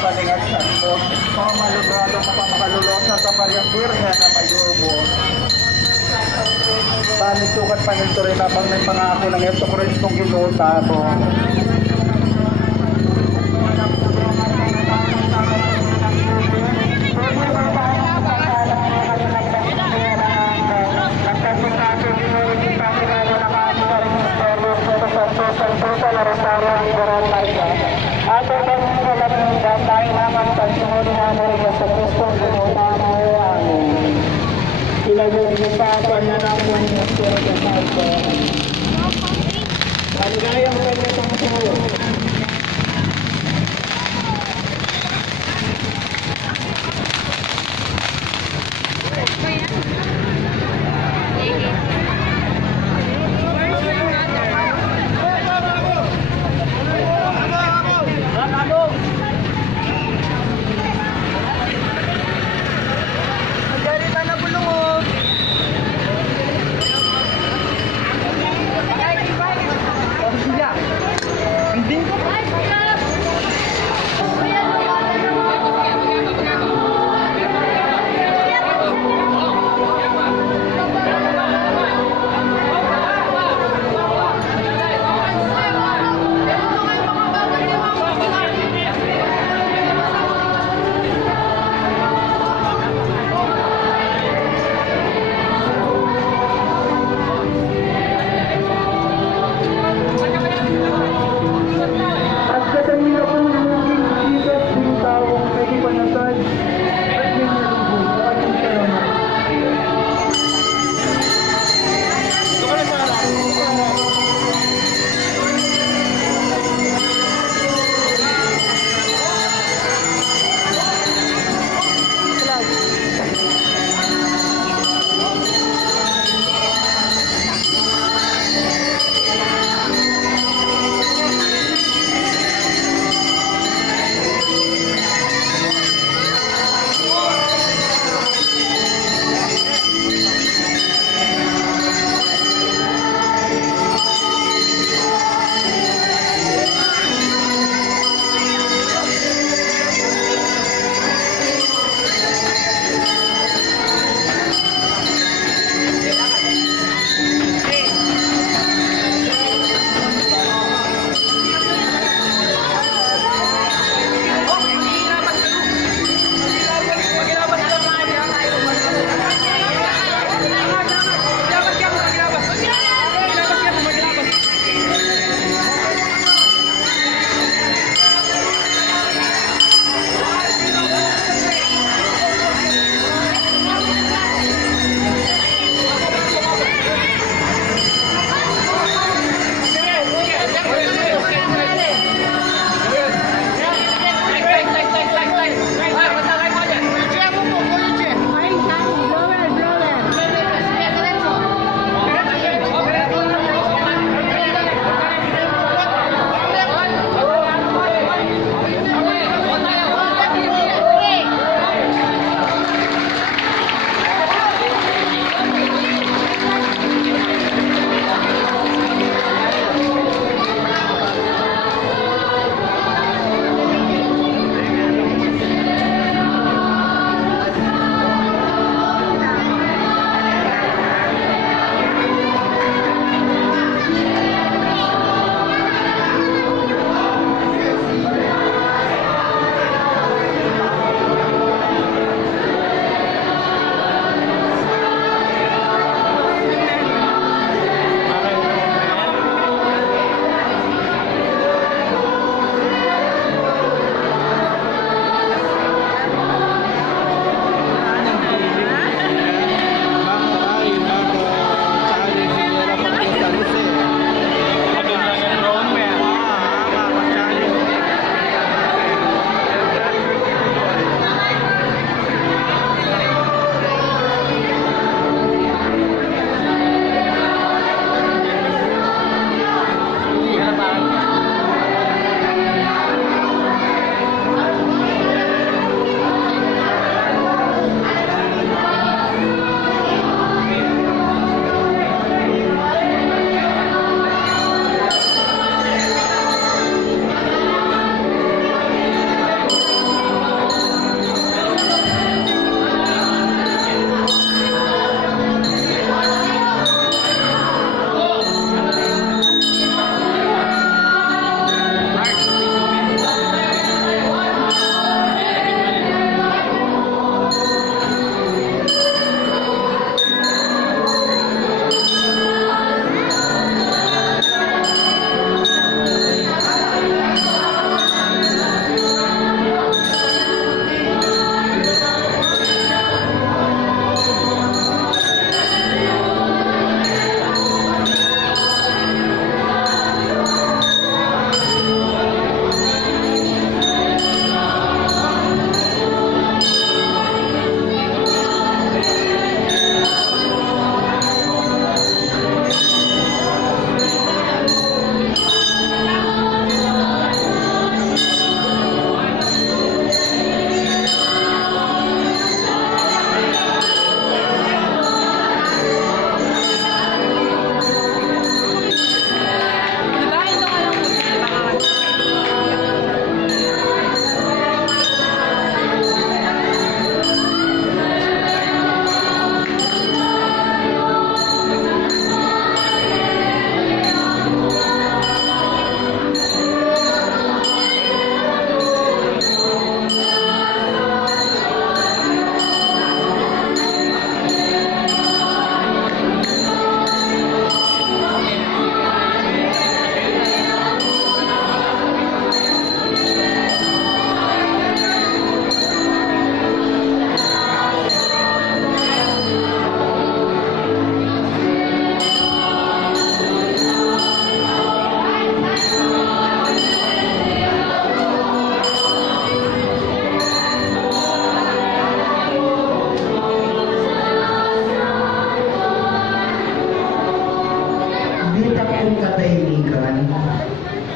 palingat sa po. Mga malugado na pamakalulosar sa Maryang Birhen na mayurbo. Panisukat pa nito rin habang may pangako ng ito Kristong ginuta po. Maligayang kanya tungkol.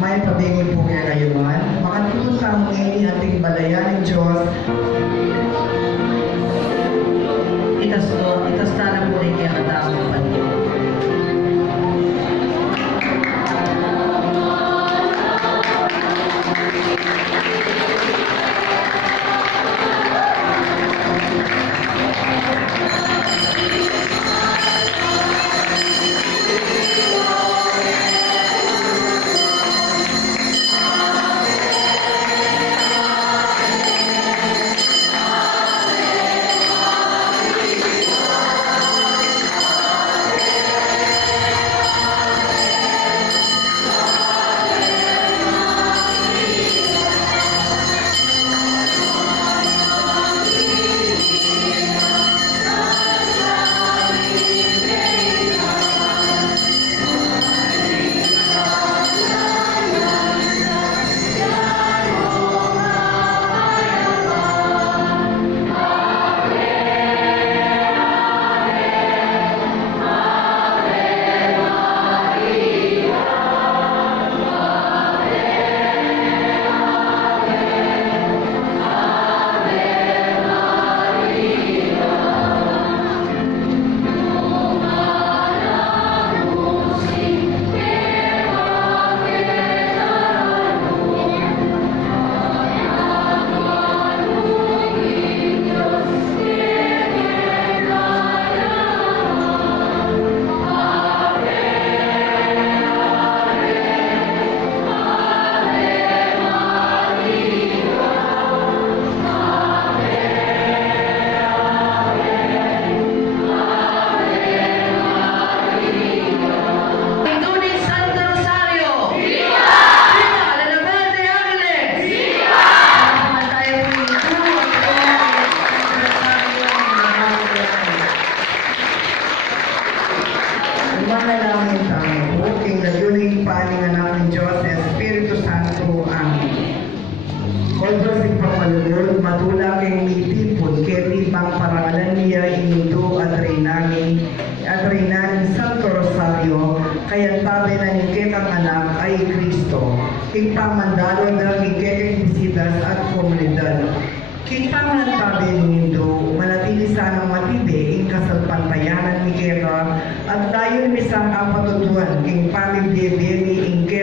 may pabingin po kaya kayuan. Makatulong sa amin ating balayan ng Diyos. Itas na po rin kaya katawag ng Panginoon. Pitunin Santo Rosario! Viva! La Label de Ángeles! Viva! Tayo po yung Santo Rosario Manalangin tayo, king nagluling paling anak ng Diyos, Espiritu Santo, Amen. O Diyos, ipagmalulod, matulak ang mitipon, ketibang parangalan niya, inudo at reynangin Santo Rosario, kaya tabi na nikit ang anak ay Kristo, king pamandalo na higit bisidas at komunidad. King pangantabi nindo, manatili sanang matibi, ing kasalpantayanan ni Kera, at dayon misang ang patutuan, king pamibiyebiyemi,